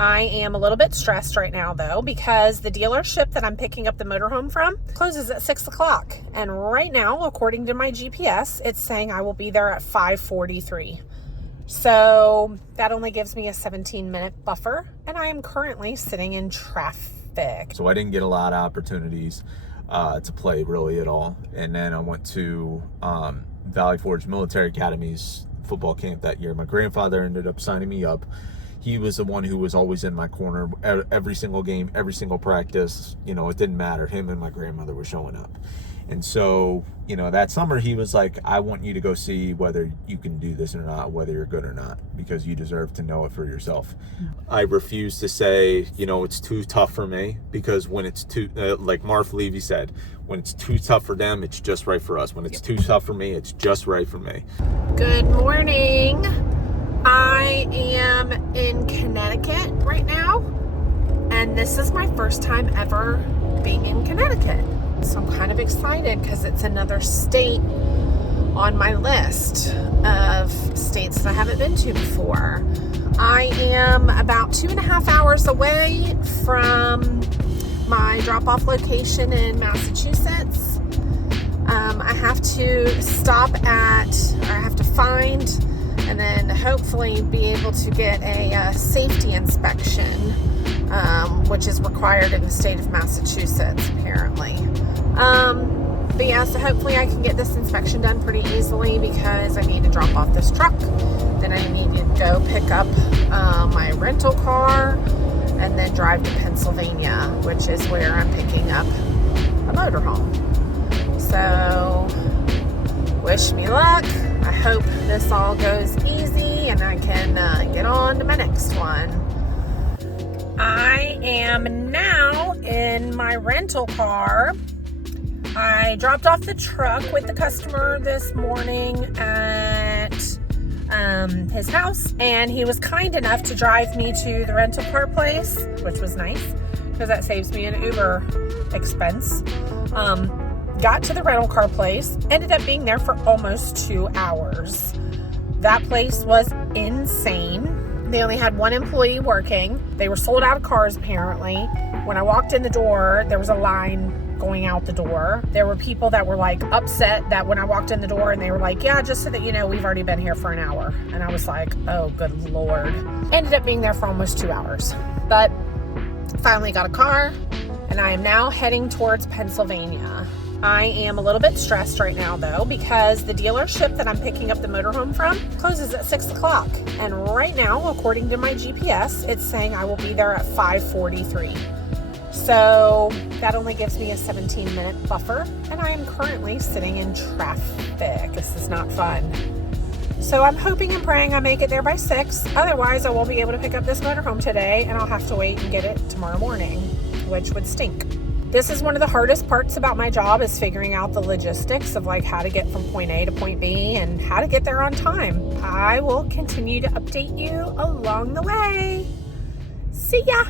I am a little bit stressed right now though, because the dealership that I'm picking up the motorhome from closes at 6 o'clock. And right now, according to my GPS, it's saying I will be there at 5:43. So that only gives me a 17-minute buffer, and I am currently sitting in traffic. So I didn't get a lot of opportunities to play really at all. And then I went to Valley Forge Military Academy's football camp that year. My grandfather ended up signing me up. He was the one who was always in my corner every single game, every single practice. You know, it didn't matter. Him and my grandmother were showing up. And so, you know, that summer he was like, I want you to go see whether you can do this or not, whether you're good or not, because you deserve to know it for yourself. I refuse to say, you know, it's too tough for me, because when it's too, like Marv Levy said, when it's too tough for them, it's just right for us. When it's too tough for me, it's just right for me. Good morning. I am in Connecticut right now, and this is my first time ever being in Connecticut. So I'm kind of excited because it's another state on my list of states that I haven't been to before. I am about 2.5 hours away from my drop-off location in Massachusetts. I have to stop at, or I have to find, and then hopefully be able to get a safety inspection, which is required in the state of Massachusetts, apparently. But yeah, so hopefully I can get this inspection done pretty easily, because I need to drop off this truck. Then I need to go pick up my rental car and then drive to Pennsylvania, which is where I'm picking up a motorhome. So wish me luck. I hope this all goes easy and I can get on to my next one. I am now in my rental car. I dropped off the truck with the customer this morning at his house, and he was kind enough to drive me to the rental car place, which was nice because that saves me an Uber expense. Got to the rental car place, ended up being there for almost 2 hours. That place was insane. They only had one employee working. They were sold out of cars, apparently. When I walked in the door, there was a line going out the door. There were people that were like upset that when I walked in the door, and they were like, yeah, just so that you know, we've already been here for an hour. And I was like, oh, good Lord. Ended up being there for almost 2 hours. But finally got a car, and I am now heading towards Pennsylvania. I am a little bit stressed right now though, because the dealership that I'm picking up the motorhome from closes at 6 o'clock. And right now, according to my GPS, it's saying I will be there at 5:43. So that only gives me a 17-minute buffer, and I am currently sitting in traffic. This is not fun. So I'm hoping and praying I make it there by 6. Otherwise, I won't be able to pick up this motorhome today, and I'll have to wait and get it tomorrow morning, which would stink. This is one of the hardest parts about my job, is figuring out the logistics of like how to get from point A to point B and how to get there on time. I will continue to update you along the way. See ya.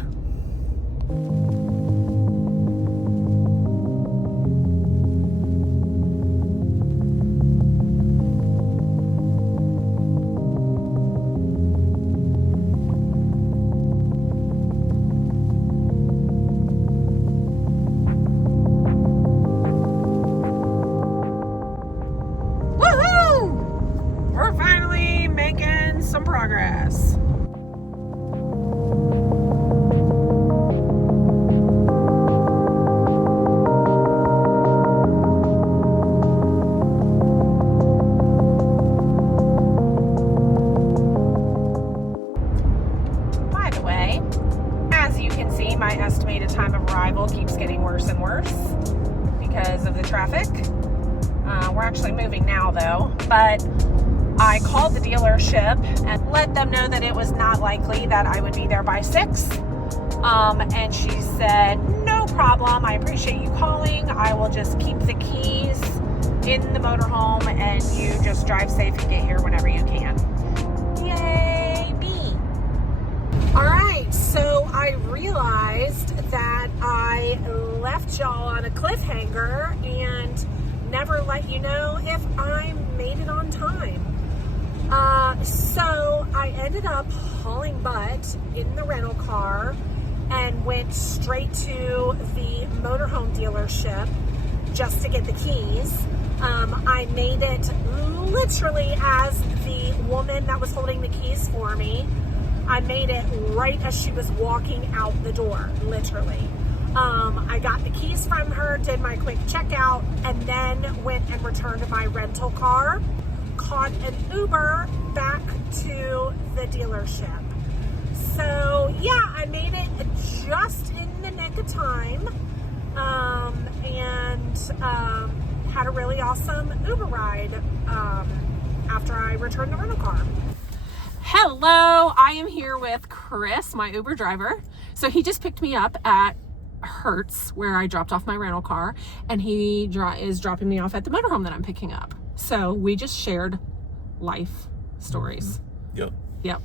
Some progress. By the way, as you can see, my estimated time of arrival keeps getting worse and worse because of the traffic. We're actually moving now though, but I called the dealership and let them know that it was not likely that I would be there by 6. And she said, no problem. I appreciate you calling. I will just keep the keys in the motorhome and you just drive safe and get here whenever you can. Yay, me. All right, so I realized that I left y'all on a cliffhanger and never let you know if I made it on time. So I ended up hauling butt in the rental car and went straight to the motorhome dealership just to get the keys. I made it literally as the woman that was holding the keys for me. I made it right as she was walking out the door, literally. I got the keys from her, did my quick checkout, and then went and returned to my rental car, caught an Uber back to the dealership. So yeah, I made it just in the nick of time, and had a really awesome Uber ride after I returned the rental car. Hello, I am here with Chris, my Uber driver. So he just picked me up at Hertz, where I dropped off my rental car, and he is dropping me off at the motorhome that I'm picking up. So we just shared life stories. Yep.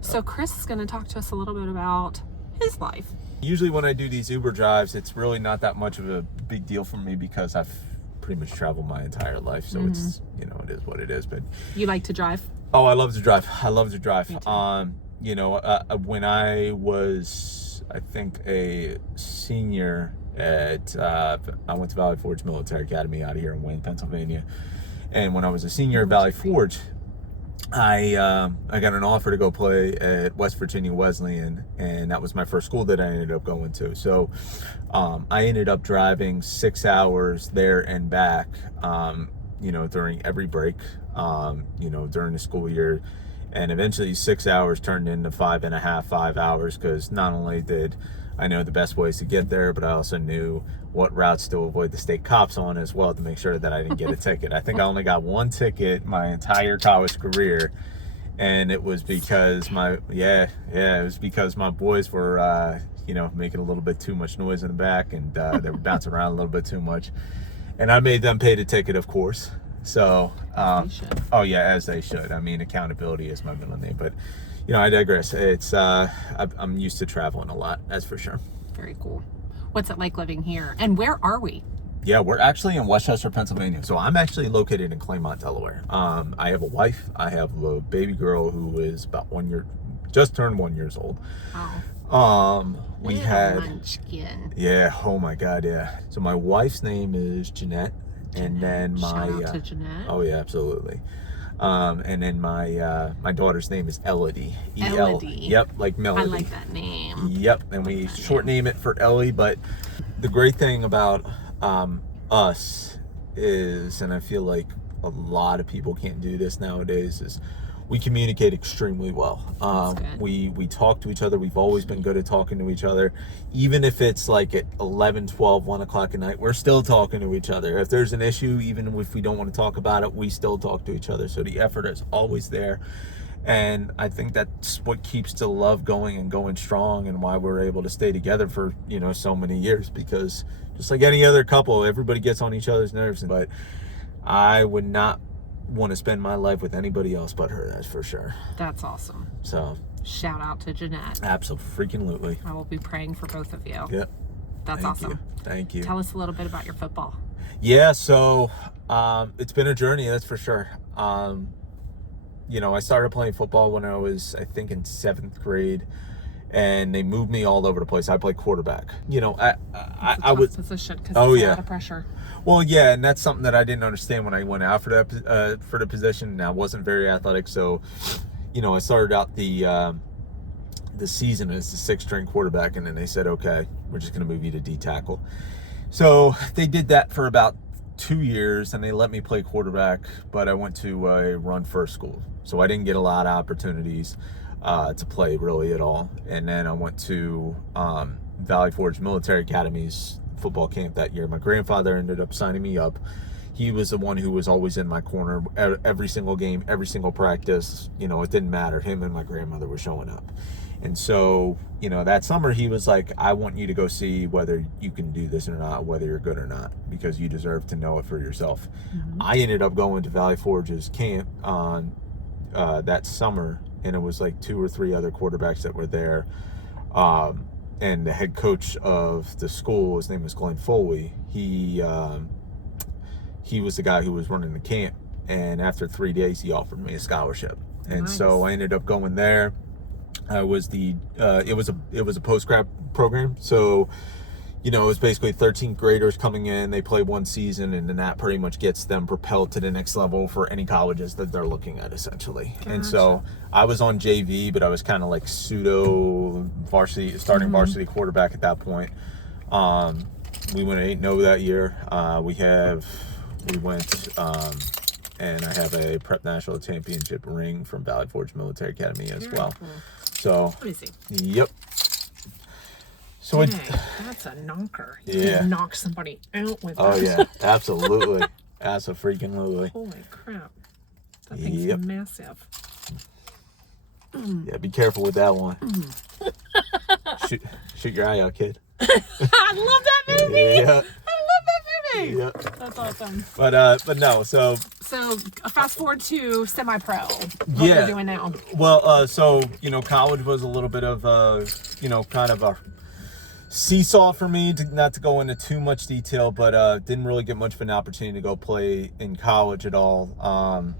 So Chris is going to talk to us a little bit about his life. Usually when I do these Uber drives, it's really not that much of a big deal for me because I've pretty much traveled my entire life. So it's, it is what it is. But you like to drive? Oh, I love to drive. When I was, I think, a senior at, I went to Valley Forge Military Academy out of here in Wayne, Pennsylvania. And when I was a senior at Valley Forge, I got an offer to go play at West Virginia Wesleyan, and that was my first school that I ended up going to. So I ended up driving 6 hours there and back, during every break, during the school year. And eventually 6 hours turned into 5 hours, because not only did I know the best ways to get there, but I also knew what routes to avoid the state cops on as well, to make sure that I didn't get a ticket. I think I only got one ticket my entire college career, and it was because my boys were making a little bit too much noise in the back, and they were bouncing around a little bit too much, and I made them pay the ticket, of course. So as they should. I mean, accountability is my middle name, but I digress. It's I'm used to traveling a lot, that's for sure. Very cool. What's it like living here? And where are we? Yeah, we're actually in Westchester, Pennsylvania. So I'm actually located in Claymont, Delaware. I have a wife. I have a baby girl who is about 1 year, just turned 1 year old. Oh. We had munchkin. Yeah. Oh my God. Yeah. So my wife's name is Jeanette, and then shout out to Jeanette. Oh yeah, absolutely. And then my daughter's name is Elodie. Elodie. Yep, like melody. I like that name. Yep, and we short name it for Ellie. But the great thing about us is, and I feel like a lot of people can't do this nowadays, is we communicate extremely well. We talk to each other. We've always been good at talking to each other. Even if it's like at 11, 12, 1 o'clock at night, we're still talking to each other. If there's an issue, even if we don't want to talk about it, we still talk to each other. So the effort is always there. And I think that's what keeps the love going and going strong, and why we're able to stay together for, so many years. Because just like any other couple, everybody gets on each other's nerves. But I would not want to spend my life with anybody else but her, that's for sure. That's awesome. So shout out to Jeanette. Absolutely. I will be praying for both of you. Yep. That's awesome. Thank you. Tell us a little bit about your football. Yeah, so it's been a journey, that's for sure. I started playing football when I was, I think, in 7th grade, and they moved me all over the place. I played quarterback. I was position, because it's a lot of pressure. Well, yeah, and that's something that I didn't understand when I went out for the position, and I wasn't very athletic. So, I started out the season as the 6th-string quarterback, and then they said, okay, we're just going to move you to D tackle. So they did that for about 2 years, and they let me play quarterback, but I went to a run-first school, so I didn't get a lot of opportunities to play really at all. And then I went to Valley Forge Military Academy's football camp that year. My grandfather ended up signing me up. He was the one who was always in my corner every single game, every single practice. It didn't matter. Him and my grandmother were showing up. And so, that summer he was like, I want you to go see whether you can do this or not, whether you're good or not, because you deserve to know it for yourself. Mm-hmm. I ended up going to Valley Forge's camp on that summer, and it was like 2 or 3 other quarterbacks that were there. And the head coach of the school, his name was Glenn Foley, he was the guy who was running the camp. And after 3 days, he offered me a scholarship. And so I ended up going there. I was it was a post-grad program. So, it was basically 13th graders coming in. They play one season, and then that pretty much gets them propelled to the next level for any colleges that they're looking at, essentially. Gotcha. And so I was on JV, but I was kind of like pseudo varsity, starting varsity quarterback at that point. We went 8-0 that year. And I have a prep national championship ring from Valley Forge Military Academy as well. Cool. So, let me see. Yep. So that's a knocker. You yeah. can knock somebody out with that. Oh yeah, absolutely. Absolutely. Holy crap. That thing's massive. Yeah, be careful with that one. Shoot your eye out, kid. I love that movie. Yeah. I love that movie. Yep. That's awesome. But no, so fast forward to semi-pro. What yeah. you're doing now. Well, college was a little bit of kind of a seesaw for me, not to go into too much detail, but didn't really get much of an opportunity to go play in college at all. I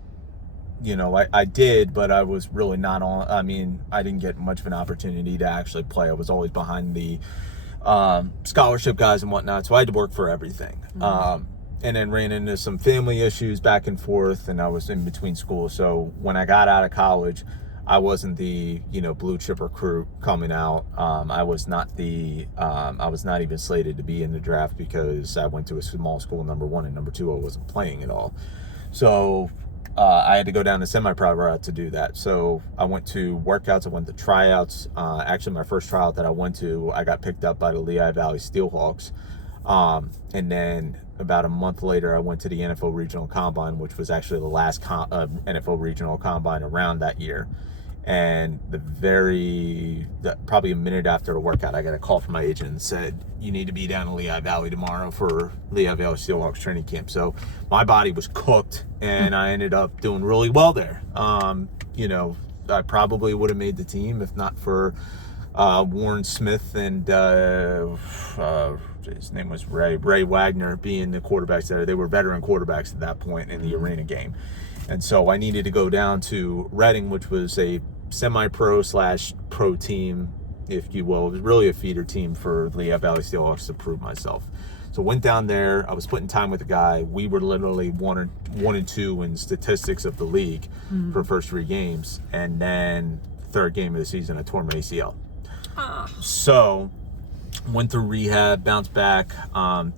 did, but I was really not on. I mean, I didn't get much of an opportunity to actually play. I was always behind the scholarship guys and whatnot, so I had to work for everything. And then ran into some family issues back and forth, and I was in between schools. So when I got out of college, I wasn't the blue chip recruit coming out. I was not even slated to be in the draft because I went to a small school, number one, and number two, I wasn't playing at all. So I had to go down the semi-pro route to do that. So I went to workouts, I went to tryouts. Actually, my first tryout that I went to, I got picked up by the Lehigh Valley Steelhawks. And then about a month later, I went to the NFL Regional Combine, which was actually the last NFL Regional Combine around that year. And probably a minute after the workout, I got a call from my agent and said, you need to be down in Lehigh Valley tomorrow for Lehigh Valley Steelhawks training camp. So my body was cooked, and I ended up doing really well there. I probably would have made the team if not for Warren Smith and his name was Ray Wagner being the quarterbacks there. They were veteran quarterbacks at that point in the arena game. And so I needed to go down to Reading, which was a semi-pro / pro team, if you will. It was really a feeder team for Lehigh Valley Steelhawks to prove myself. So went down there. I was putting time with the guy. We were literally 1 and 2 in statistics of the league for the first 3 games. And then third game of the season, I tore my ACL. So went through rehab, bounced back.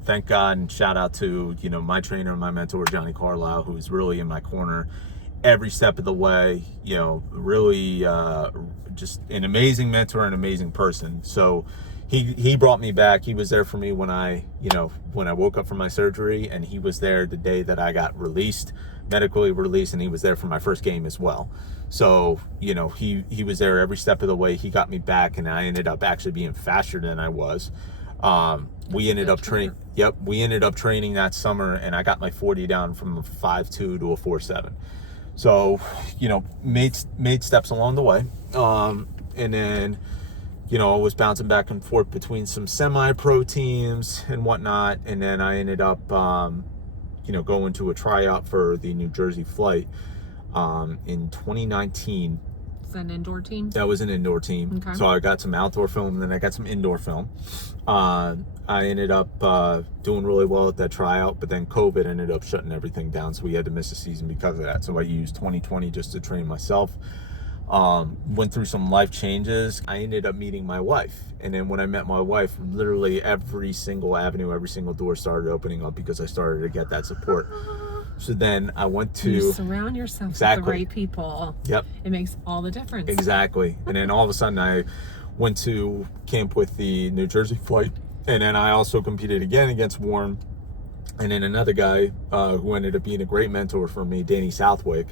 Thank God, and shout out to my trainer and my mentor, Johnny Carlisle, who was really in my corner every step of the way. Really just an amazing mentor and amazing person. So he brought me back. He was there for me when I woke up from my surgery, and he was there the day that I got medically released, and he was there for my first game as well. So, he was there every step of the way. He got me back, and I ended up actually being faster than I was. We ended up training that summer, and I got my 40 down from a 5.2 to a 4.7. So, made steps along the way. And then, I was bouncing back and forth between some semi-pro teams and whatnot. And then I ended up, going to a tryout for the New Jersey flight in 2019. Is that an indoor team? That was an indoor team. Okay. So I got some outdoor film, and then I got some indoor film. I ended up doing really well at that tryout, but then COVID ended up shutting everything down, so we had to miss a season because of that. So I used 2020 just to train myself. Went through some life changes. I ended up meeting my wife. And then when I met my wife, literally every single avenue, every single door started opening up because I started to get that support. So then I went to... You surround yourself with the right people. Yep. It makes all the difference. Exactly. And then all of a sudden I went to camp with the New Jersey flight. And then I also competed again against Warren. And then another guy who ended up being a great mentor for me, Danny Southwick,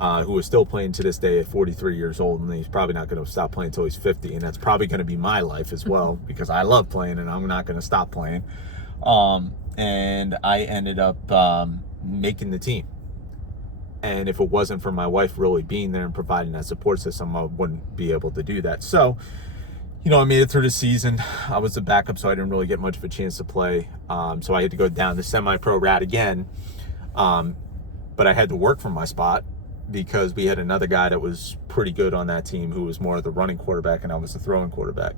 who is still playing to this day at 43 years old, and he's probably not going to stop playing until he's 50, and that's probably going to be my life as well, because I love playing and I'm not going to stop playing. And I ended up making the team. And if it wasn't for my wife really being there and providing that support system, I wouldn't be able to do that. So, I made it through the season. I was the backup, so I didn't really get much of a chance to play. So I had to go down the semi-pro route again. But I had to work for my spot. because we had another guy that was pretty good on that team who was more of the running quarterback and I was the throwing quarterback.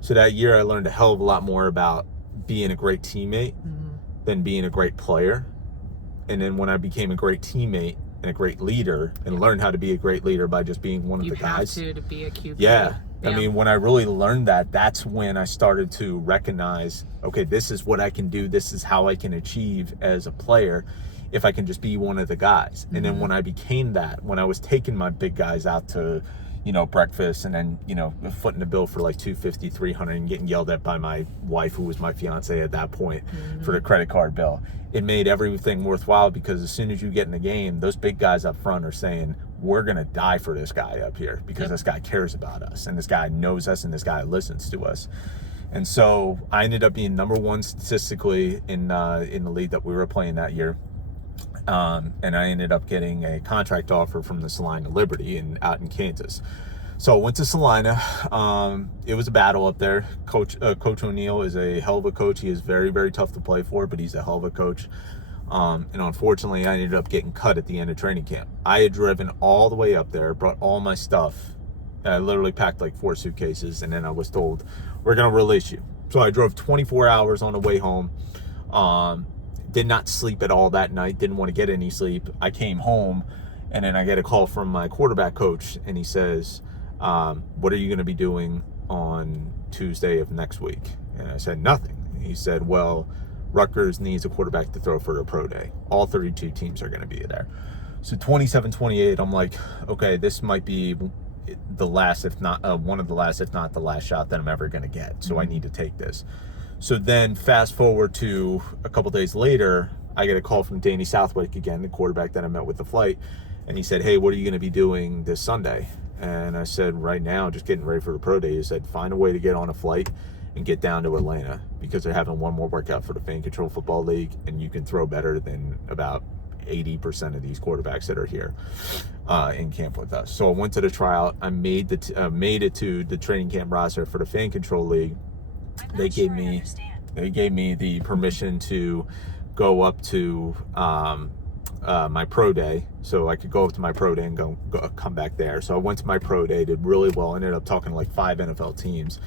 So that year I learned a hell of a lot more about being a great teammate than being a great player. And then when I became a great teammate and a great leader and learned how to be a great leader by just being one of the guys. You have to be a QB. Yeah. I mean, when I really learned that, that's when I started to recognize, okay, this is what I can do. This is how I can achieve as a player if I can just be one of the guys. And then when I became that, when I was taking my big guys out to, breakfast and then, footing the bill for like $250, $300 and getting yelled at by my wife, who was my fiance at that point, for the credit card bill. It made everything worthwhile because as soon as you get in the game, those big guys up front are saying, we're going to die for this guy up here because this guy cares about us and this guy knows us and this guy listens to us. And so I ended up being number one statistically in the league that we were playing that year. And I ended up getting a contract offer from the Salina Liberty out in Kansas. So I went to Salina. It was a battle up there. Coach O'Neill is a hell of a coach. He is very, very tough to play for, but he's a hell of a coach. And unfortunately, I ended up getting cut at the end of training camp. I had driven all the way up there, brought all my stuff. I literally packed like 4 suitcases, and then I was told, we're going to release you. So I drove 24 hours on the way home. Did not sleep at all that night. Didn't want to get any sleep. I came home, and then I get a call from my quarterback coach, and he says, what are you going to be doing on Tuesday of next week? And I said, nothing. He said, well, Rutgers needs a quarterback to throw for a pro day. All 32 teams are going to be there. So 27-28, I'm like, okay, this might be the last, if not one of the last, if not the last shot that I'm ever going to get. So I need to take this. So then fast forward to a couple days later, I get a call from Danny Southwick again, the quarterback that I met with the flight. And he said, hey, what are you going to be doing this Sunday? And I said, right now, just getting ready for the pro day. He said, find a way to get on a flight and get down to Atlanta because they're having one more workout for the Fan Control Football League, and you can throw better than about 80% of these quarterbacks that are here in camp with us. So I went to the tryout. I made it to the training camp roster for the Fan Control League. They gave me the permission to go up to my pro day, so I could go up to my pro day and go come back there. So I went to my pro day, did really well, ended up talking to like 5 NFL teams.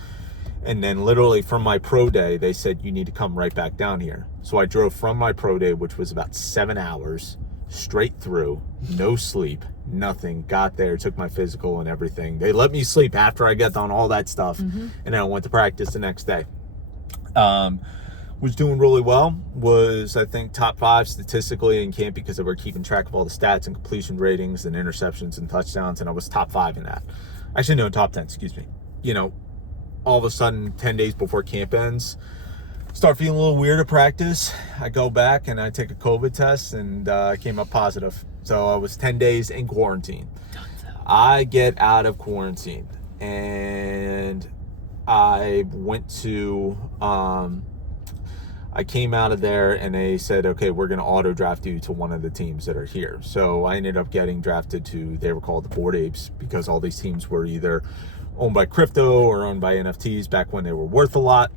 And then literally from my pro day, they said, you need to come right back down here. So I drove from my pro day, which was about 7 hours, straight through, no sleep, nothing. Got there, took my physical and everything. They let me sleep after I got done all that stuff. And then I went to practice the next day. Was doing really well. Was, I think, top 5 statistically in camp because they were keeping track of all the stats and completion ratings and interceptions and touchdowns. And I was top 5 in that. Actually, no, top 10, excuse me. All of a sudden, 10 days before camp ends, start feeling a little weird at practice. I go back and I take a COVID test and I came up positive. So I was 10 days in quarantine. I get out of quarantine and I went to, I came out of there and they said, okay, we're going to auto draft you to one of the teams that are here. So I ended up getting drafted to, they were called the Bored Apes because all these teams were either owned by crypto or owned by NFTs back when they were worth a lot.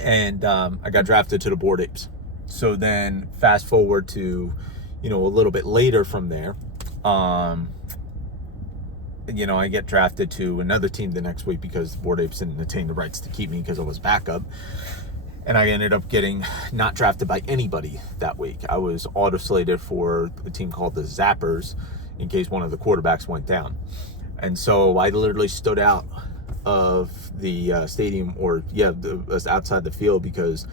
And I got drafted to the Bored Apes. So then fast forward to, a little bit later from there, I get drafted to another team the next week because the Bored Apes didn't attain the rights to keep me because I was backup. And I ended up getting not drafted by anybody that week. I was auto-slated for a team called the Zappers in case one of the quarterbacks went down. And so I literally stood out of the stadium, outside the field because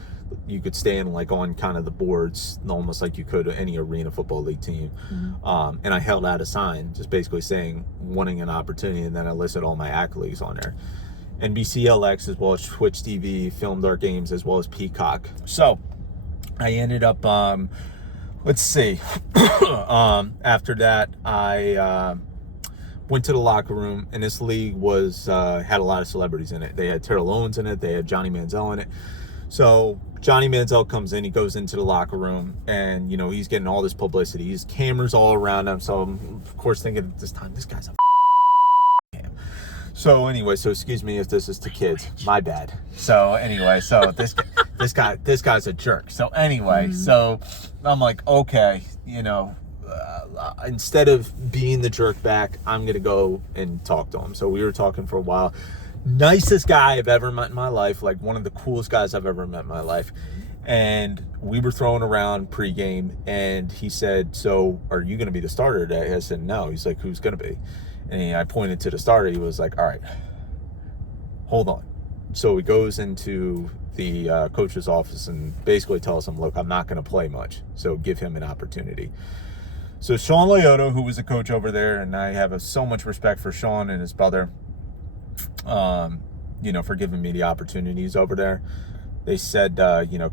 you could stand like on kind of the boards, almost like you could any arena football league team. And I held out a sign just basically saying wanting an opportunity, and then I listed all my accolades on there. NBCLX as well as Twitch TV filmed our games as well as Peacock. So I ended up, let's see, after that I went to the locker room, and this league was had a lot of celebrities in it. They had Terrell Owens in it. They had Johnny Manziel in it. So Johnny Manziel comes in. He goes into the locker room, and he's getting all this publicity. He's cameras all around him. So I'm, of course, thinking at this time, this guy's a cam. So anyway, excuse me if this is to kids. My bad. So anyway, this guy's a jerk. So anyway, so I'm like, okay, instead of being the jerk back, I'm going to go and talk to him. So we were talking for a while. Nicest guy I've ever met in my life, like one of the coolest guys I've ever met in my life. And we were throwing around pregame, and he said, so are you going to be the starter today? I said, no. He's like, who's going to be? And I pointed to the starter. He was like, all right, hold on. So he goes into the coach's office and basically tells him, look, I'm not going to play much, so give him an opportunity. So Sean Leoto, who was the coach over there, and I have so much respect for Sean and his brother, for giving me the opportunities over there. They said,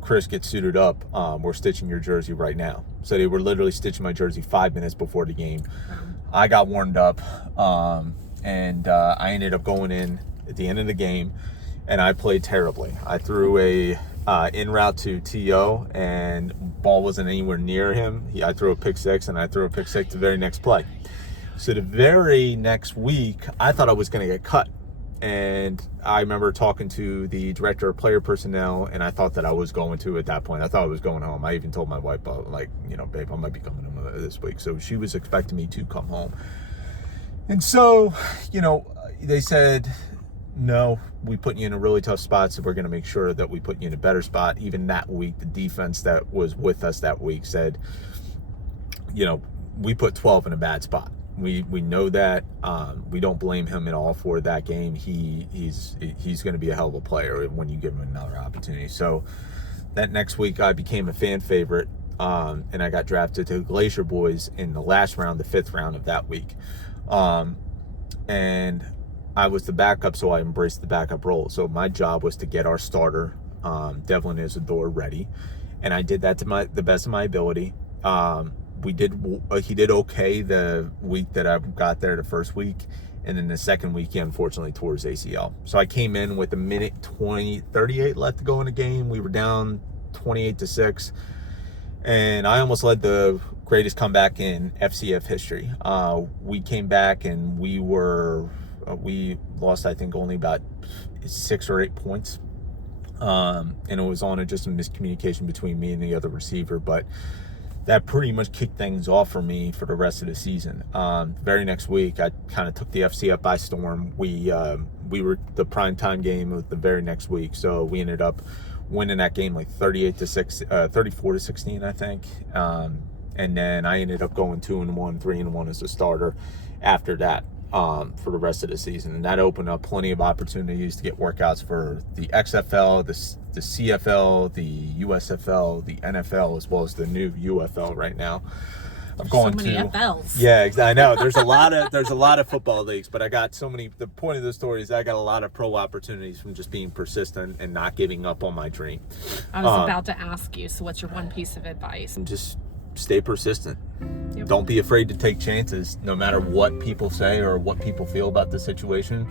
Chris, get suited up. We're stitching your jersey right now. So they were literally stitching my jersey 5 minutes before the game. I got warmed up, and I ended up going in at the end of the game, and I played terribly. I threw a in route to T.O., and ball wasn't anywhere near him. I threw a pick six, and I threw a pick six the very next play. So the very next week, I thought I was going to get cut. And I remember talking to the director of player personnel, and I thought that I was going to at that point. I thought I was going home. I even told my wife, babe, I might be coming home this week. So she was expecting me to come home. And so, they said, no, we put you in a really tough spot, so we're going to make sure that we put you in a better spot. Even that week, the defense that was with us that week said, we put 12 in a bad spot. We know that. We don't blame him at all for that game. He's going to be a hell of a player when you give him another opportunity. So that next week I became a fan favorite, and I got drafted to the Glacier Boys in the last round, the 5th round of that week. And I was the backup, so I embraced the backup role. So my job was to get our starter, Devlin Isidore, ready, and I did that to the best of my ability. He did okay the week that I got there, the first week, and then the second week he unfortunately tore his ACL. So I came in with 38 left to go in the game. We were down 28-6, and I almost led the greatest comeback in FCF history. We came back and we lost, I think, only about 6 or 8 points. And it was on just a miscommunication between me and the other receiver, but that pretty much kicked things off for me for the rest of the season. Very next week, I kind of took the FCF by storm. We were the primetime game of the very next week, so we ended up winning that game like 34-16, I think. And then I ended up going 2-1, 3-1 as a starter after that. For the rest of the season, and that opened up plenty of opportunities to get workouts for the XFL, the CFL, the USFL, the NFL, as well as the new UFL right now. I'm going so many FLs. Yeah, I know. There's a lot of football leagues, but I got so many. The point of the story is I got a lot of pro opportunities from just being persistent and not giving up on my dream. I was about to ask you. So, what's your one piece of advice? Just stay persistent. Yep. Don't be afraid to take chances, no matter what people say or what people feel about the situation,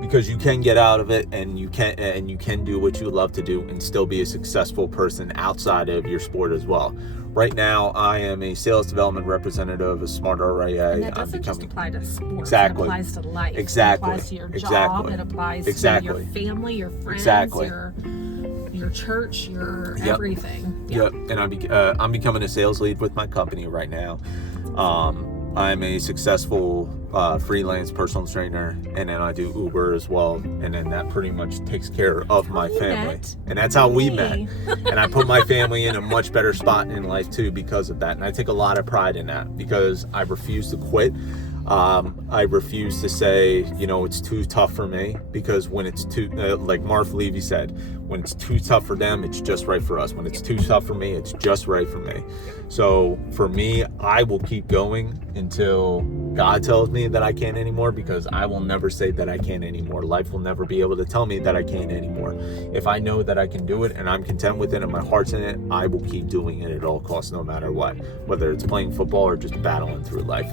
because you can get out of it, and you can do what you love to do and still be a successful person outside of your sport as well. Right now, I am a sales development representative of Smart RIA. And that doesn't just apply to sports. Exactly. It applies to life. Exactly. It applies to your job. Exactly. It applies Exactly. to your family, your friends, Exactly. your church, your Yep. everything. Yep. And I'm becoming a sales lead with my company right now. I'm a successful freelance personal trainer, and then I do Uber as well, and then that pretty much takes care of my family. And that's how we met. And I put my family in a much better spot in life too because of that, and I take a lot of pride in that because I refuse to quit. I refuse to say, it's too tough for me, because when it's too, like Marv Levy said, when it's too tough for them, it's just right for us. When it's too tough for me, it's just right for me. So for me, I will keep going until God tells me that I can't anymore, because I will never say that I can't anymore. Life will never be able to tell me that I can't anymore. If I know that I can do it and I'm content with it and my heart's in it, I will keep doing it at all costs, no matter what, whether it's playing football or just battling through life.